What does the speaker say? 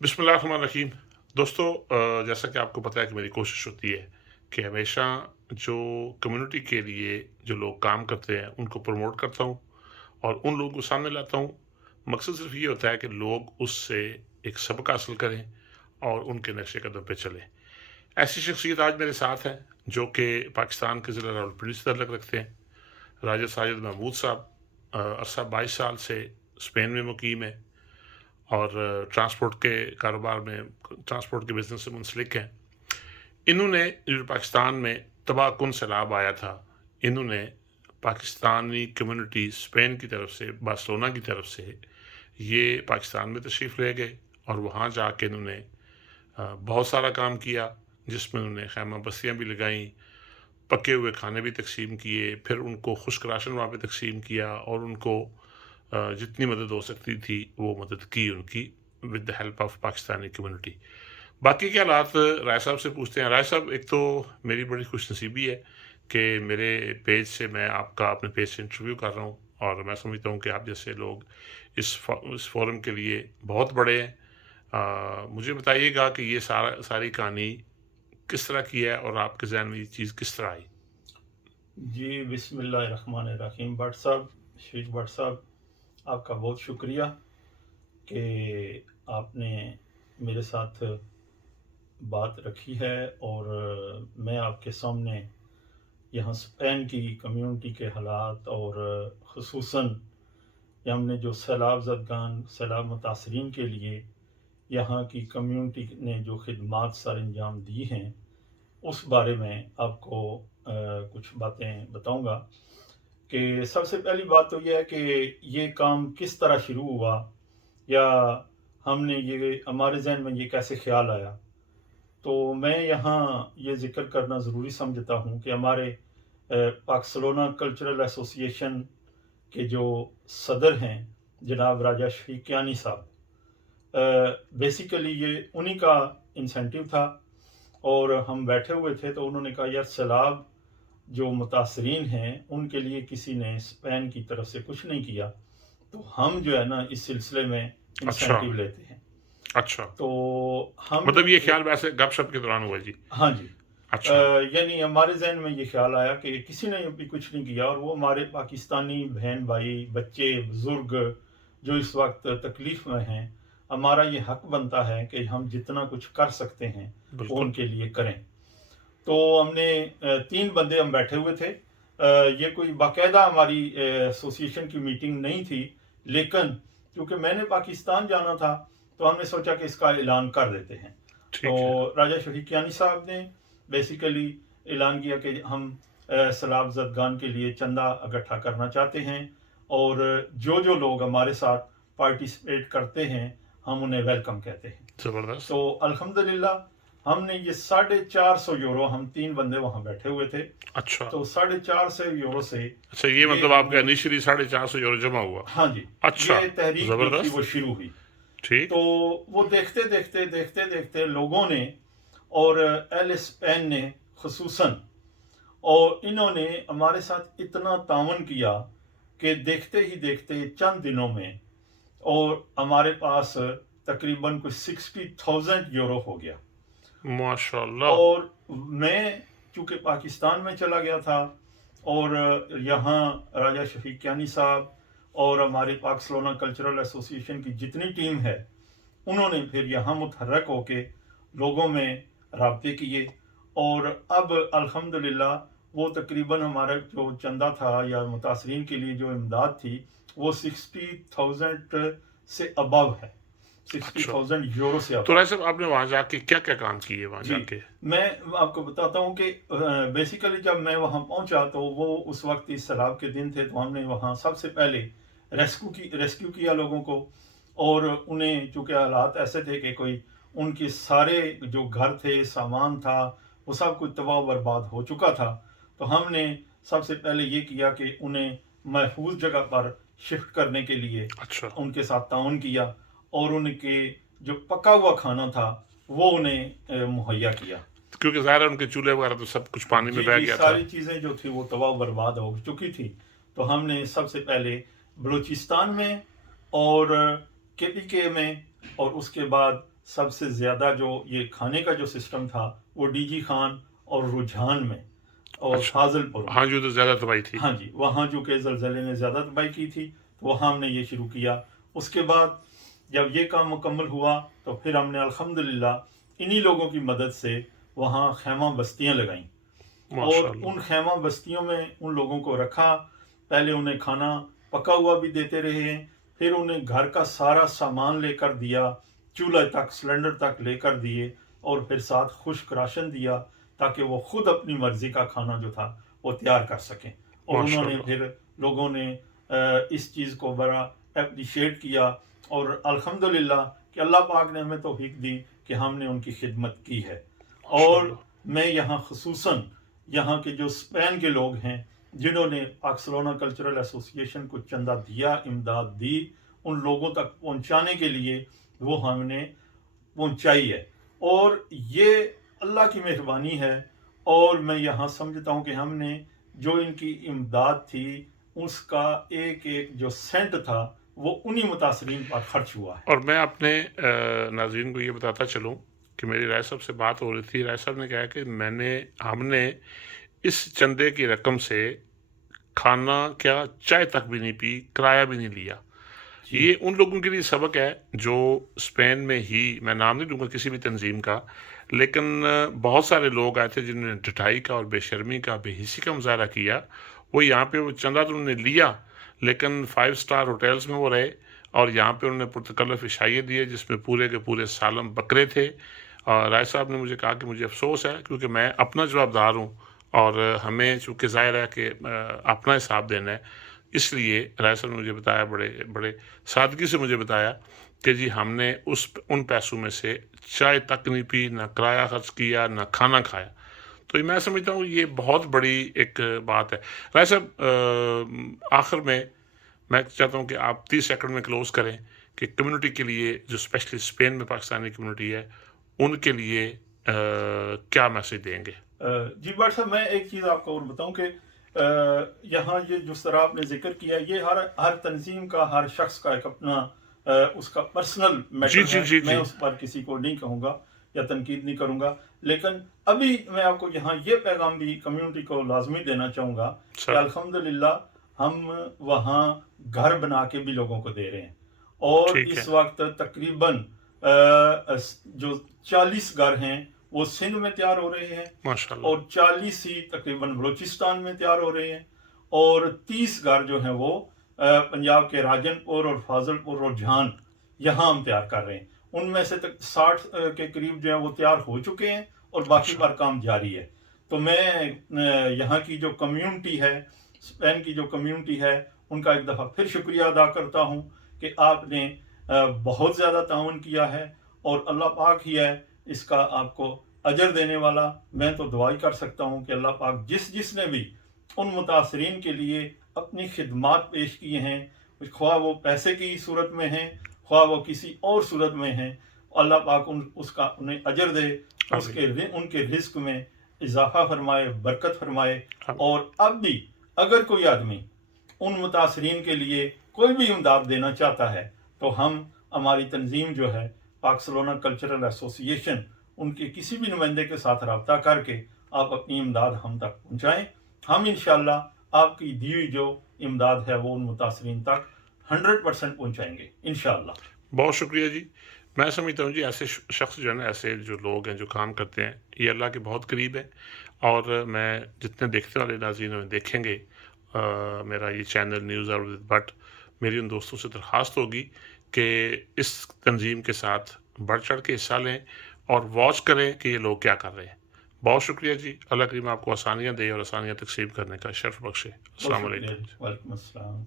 بسم اللہ الرحمن الرحیم۔ دوستو، جیسا کہ آپ کو پتہ ہے کہ میری کوشش ہوتی ہے کہ ہمیشہ جو کمیونٹی کے لیے جو لوگ کام کرتے ہیں ان کو پروموٹ کرتا ہوں اور ان لوگوں کو سامنے لاتا ہوں۔ مقصد صرف یہ ہوتا ہے کہ لوگ اس سے ایک سبق حاصل کریں اور ان کے نقش قدم پہ چلیں۔ ایسی شخصیت آج میرے ساتھ ہے جو کہ پاکستان کے ضلع راولپنڈی سے تعلق رکھتے ہیں۔ راجہ ساجد محمود صاحب عرصہ 22 سال سے اسپین میں مقیم ہے اور ٹرانسپورٹ کے کاروبار میں، ٹرانسپورٹ کے بزنس سے منسلک ہیں۔ انہوں نے جو پاکستان میں تباہ کن سیلاب آیا تھا، انہوں نے پاکستانی کمیونٹی اسپین کی طرف سے، بارسلونا کی طرف سے یہ پاکستان میں تشریف لے گئے اور وہاں جا کے انہوں نے بہت سارا کام کیا، جس میں انہوں نے خیمہ بستیاں بھی لگائیں، پکے ہوئے کھانے بھی تقسیم کیے، پھر ان کو خشک راشن وہاں پہ تقسیم کیا اور ان کو جتنی مدد ہو سکتی تھی وہ مدد کی ان کی، with the help of Pakistani community. باقی کے حالات رائے صاحب سے پوچھتے ہیں۔ رائے صاحب، ایک تو میری بڑی خوش نصیبی ہے کہ میرے پیج سے میں آپ کا اپنے پیج سے انٹرویو کر رہا ہوں، اور میں سمجھتا ہوں کہ آپ جیسے لوگ اس فورم کے لیے بہت بڑے ہیں۔ مجھے بتائیے گا کہ یہ ساری کہانی کس طرح کی ہے اور آپ کے ذہن میں یہ چیز کس طرح آئی؟ جی، بسم اللہ الرحمن الرحیم۔ بٹ صاحب، شیخ بٹ صاحب، آپ کا بہت شکریہ کہ آپ نے میرے ساتھ بات رکھی ہے، اور میں آپ کے سامنے یہاں اسپین کی کمیونٹی کے حالات اور خصوصاً ہم نے جو سیلاب زدگان، سیلاب متاثرین کے لیے یہاں کی کمیونٹی نے جو خدمات سر انجام دی ہیں، اس بارے میں آپ کو کچھ باتیں بتاؤں گا۔ کہ سب سے پہلی بات تو یہ ہے کہ یہ کام کس طرح شروع ہوا، یا ہم نے یہ ہمارے ذہن میں یہ کیسے خیال آیا۔ تو میں یہاں یہ ذکر کرنا ضروری سمجھتا ہوں کہ ہمارے پاکسلونا کلچرل ایسوسی ایشن کے جو صدر ہیں جناب راجہ شفیقیانی صاحب، بیسیکلی یہ انہی کا انسینٹیو تھا، اور ہم بیٹھے ہوئے تھے تو انہوں نے کہا یار سیلاب جو متاثرین ہیں ان کے لیے کسی نے اسپین کی طرف سے کچھ نہیں کیا، تو ہم جو ہے نا اس سلسلے میں اچھا، انسینٹیو لیتے ہیں۔ اچھا، تو ہم نے مطلب یہ خیال ویسے گپ شپ کے دوران ہوا جی؟ ہاں جی، اچھا، یعنی ہمارے ذہن میں یہ خیال آیا کہ کسی نے بھی کچھ نہیں کیا، اور وہ ہمارے پاکستانی بہن بھائی، بچے، بزرگ جو اس وقت تکلیف میں ہیں، ہمارا یہ حق بنتا ہے کہ ہم جتنا کچھ کر سکتے ہیں وہ بالکل، ان کے لیے کریں۔ تو ہم نے 3 بندے ہم بیٹھے ہوئے تھے۔ یہ کوئی باقاعدہ ہماری ایسوسی ایشن کی میٹنگ نہیں تھی، لیکن کیونکہ میں نے پاکستان جانا تھا تو ہم نے سوچا کہ اس کا اعلان کر دیتے ہیں۔ تو ٹھیک ہے، راجہ شفیقیانی صاحب نے بیسیکلی اعلان کیا کہ ہم سیلاب زدگان کے لیے چندہ اکٹھا کرنا چاہتے ہیں، اور جو جو لوگ ہمارے ساتھ پارٹیسپیٹ کرتے ہیں ہم انہیں ویلکم کہتے ہیں۔ زبردست، تو الحمدللہ ہم نے یہ 450 یورو، ہم 3 بندے وہاں بیٹھے ہوئے تھے، اچھا، تو 450 یورو سے اچھا، یہ یہ مطلب ہم آپ کا نے، انیشلی 450 یورو جمع ہوا؟ ہاں جی، اچھا، یہ تحریک جو تھی زبردست، وہ شروع ہوئی۔ ٹھیک، تو وہ دیکھتے دیکھتے دیکھتے دیکھتے لوگوں نے، اور ایل اسپین نے خصوصاً، اور انہوں نے ہمارے ساتھ اتنا تعاون کیا کہ دیکھتے ہی دیکھتے چند دنوں میں، اور ہمارے پاس تقریباً کوئی 60,000 یورو ہو گیا۔ ماشاء اللہ، اور میں چونکہ پاکستان میں چلا گیا تھا، اور یہاں راجہ شفیقیانی صاحب اور ہماری پاکسلونا کلچرل ایسوسی ایشن کی جتنی ٹیم ہے، انہوں نے پھر یہاں متحرک ہو کے لوگوں میں رابطے کیے، اور اب الحمدللہ وہ تقریباً ہمارا جو چندہ تھا یا متاثرین کے لیے جو امداد تھی وہ 60,000 سے ابو ہے، سکسٹی اچھا۔ تھاؤزینڈ یورو سے تو ابو۔ رائے صاحب، آپ نے وہاں جا کے کیا کیا کام کیے وہاں جی، جا کے؟ میں آپ کو بتاتا ہوں کہ بیسیکلی جب میں وہاں پہنچا تو وہ اس وقت اس سیلاب کے دن تھے، تو ہم نے وہاں سب سے پہلے ریسکیو کیا لوگوں کو، اور انہیں چونکہ حالات ایسے تھے کہ کوئی ان کے سارے جو گھر تھے، سامان تھا، وہ سب کچھ تباہ و برباد ہو چکا تھا، تو ہم نے سب سے پہلے یہ کیا کہ انہیں محفوظ جگہ پر شفٹ کرنے کے لیے اچھا، ان کے ساتھ تعاون کیا، اور ان کے جو پکا ہوا کھانا تھا وہ انہیں مہیا کیا۔ کیونکہ ظاہر ہے ان کے چولہے وغیرہ تو سب کچھ پانی میں جی بہہ جی، گیا تھا۔ ساری چیزیں جو تھی وہ تباہ و برباد ہو چکی تھی۔ تو ہم نے سب سے پہلے بلوچستان میں، اور کے پی کے میں، اور اس کے بعد सबसे ज़्यादा जो ये खाने का जो सिस्टम था वो डीजी खान और रुझान में और अच्छा। फाजिलपुर में। हाँ जी, तो ज़्यादा तबाही थी। हाँ जी, वहाँ चूँकि ज़लज़ले ने ज़्यादा तबाही की थी, तो वहाँ हमने ये शुरू किया। उसके बाद जब ये काम मुकम्मल हुआ तो फिर हमने अल्हम्दुलिल्लाह इन्हीं लोगों की मदद से वहाँ ख़ैमा बस्तियाँ लगाईं और माशाअल्लाह। उन ख़ैमा बस्तियों में उन लोगों को रखा। पहले उन्हें खाना पका हुआ भी देते रहे हैं, फिर उन्हें घर का सारा सामान लेकर दिया, चूल्हे तक, सिलेंडर तक लेकर दिए और फिर साथ खुश्क राशन दिया ताकि वो खुद अपनी मर्ज़ी का खाना जो था वो तैयार कर सकें। और उन्होंने माशाअल्लाह। फिर लोगों ने इस चीज़ को बड़ा एप्रिशिएट किया और अल्हम्दुलिल्लाह कि अल्लाह पाक ने हमें तौफीक दी कि हमने उनकी खिदमत की है। और माशाअल्लाह। मैं यहाँ ख़ुसूसन यहाँ के जो स्पेन के लोग हैं जिन्होंने बार्सिलोना कल्चरल एसोसिएशन को चंदा दिया, इमदाद दी, उन लोगों तक पहुँचाने के लिए वो हमने पहुँचाई है। और ये अल्लाह की मेहरबानी है और मैं यहाँ समझता हूँ कि हमने जो इनकी इमदाद थी उसका एक-एक जो सेंट था वो उन्हीं मुतासरीन पर खर्च हुआ है। और मैं अपने नाज़रीन को ये बताता चलूँ कि मेरी राय साहब से बात हो रही थी। राय साहब ने कहा कि हमने इस चंदे की रकम से खाना क्या चाय तक भी नहीं पी, किराया भी नहीं लिया। जी, ये उन लोगों के लिए सबक है जो स्पेन में ही, मैं नाम नहीं लूँगा किसी भी तंजीम का, लेकिन बहुत सारे लोग आए थे जिन्होंने ढिठाई का और बेशर्मी का, बेहिसी का मुज़ाहरा किया। वो यहाँ पे वो चंदा तो उन्होंने लिया, लेकिन 5 स्टार होटल्स में वो रहे और यहाँ पे उन्होंने पुरतकल्लफ़ इशाइये दिए जिसमें पूरे के पूरे सालम बकरे थे। राय साहब ने मुझे कहा कि मुझे अफ़सोस है क्योंकि मैं अपना जवाबदार हूँ और हमें चूँकि ज़ाहिर है कि अपना हिसाब देना है, इसलिए राय साहब ने मुझे बताया, बड़े बड़े सादगी से मुझे बताया कि जी हमने उन पैसों में से चाय तक नहीं पी, ना किराया खर्च किया, ना खाना खाया। तो ये मैं समझता हूँ ये बहुत बड़ी एक बात है। राय साहब, आखिर में मैं चाहता हूँ कि आप 30 सेकंड में क्लोज़ करें कि कम्युनिटी के लिए जो स्पेशली स्पेन में पाकिस्तानी कम्युनिटी है, उनके लिए क्या मैसेज देंगे? जी बट साहब मैं एक चीज़ आपको और बताऊं कि यहाँ ये जिस तरह आपने जिक्र किया ये हर हर तंजीम का हर शख्स का एक अपना उसका पर्सनल जी, मैटर जी, है। जी, मैं जी। उस पर किसी को नहीं कहूँगा या तनकीद नहीं करूँगा। लेकिन अभी मैं आपको यहाँ ये पैगाम भी कम्युनिटी को लाजमी देना चाहूँगा कि सर, अल्हम्दुलिल्लाह हम वहाँ घर बना के भी लोगों को दे रहे हैं और ठीक है। इस वक्त तकरीबन जो 40 घर हैं वो सिंध में तैयार हो रहे हैं माशाअल्लाह। और 40 ही तकरीबन बलूचिस्तान में तैयार हो रहे हैं और 30 घर जो हैं वो पंजाब के राजनपुर और फाजिलपुर और झान यहाँ हम तैयार कर रहे हैं। उनमें से तक 60 के करीब जो है वो तैयार हो चुके हैं और बाकी अच्छा, पर काम जारी है। तो मैं यहाँ की जो कम्युनिटी है, स्पेन की जो कम्युनिटी है, उनका एक दफ़ा फिर शुक्रिया अदा करता हूँ कि आपने बहुत ज़्यादा ताउन किया है और अल्लाह पाक ही है इसका आपको अजर देने वाला। मैं तो दुआ ही कर सकता हूँ कि अल्लाह पाक जिसने भी उन मुतासरीन के लिए अपनी खिदमात पेश किए हैं, ख्वाह वो पैसे की सूरत में हैं, ख्वाह वो किसी और सूरत में हैं, अल्लाह पाक उसका उन्हें अजर दे, आमीन, उनके रिस्क में इजाफा फरमाए, बरकत फरमाए। आमीन। और अब भी अगर कोई आदमी उन मुतासरीन के लिए कोई भी इमदाद देना चाहता है तो हमारी तंजीम जो है बार्सिलोना कल्चरल एसोसिएशन, उनके किसी भी नुमाइंदे के साथ रब्ता करके आप अपनी इमदाद हम तक पहुँचाएँ। हम इंशाअल्लाह आपकी दी हुई जो इमदाद है वो उन मुतासरीन तक 100% पहुँचाएँगे इंशाअल्लाह। बहुत शुक्रिया जी। मैं समझता हूँ जी ऐसे शख्स जो है ना, ऐसे जो लोग हैं जो काम करते हैं, ये अल्लाह के बहुत करीब हैं और मैं जितने देखने वाले नाज़रीन हमें देखेंगे मेरा ये channel news hour with Bhatt, मेरी उन दोस्तों से दरख्वास्त होगी कि इस तंजीम के साथ बढ़ चढ़ के हिस्सा लें और वॉच करें कि ये लोग क्या कर रहे हैं। बहुत शुक्रिया जी। अल्लाह करीम आपको आसानियाँ दे और आसानियाँ तकसीब करने का शर्फ बख्शे। बहुत अस्सलाम शुक्रिया। वालेकुम। वालेकुम अस्सलाम।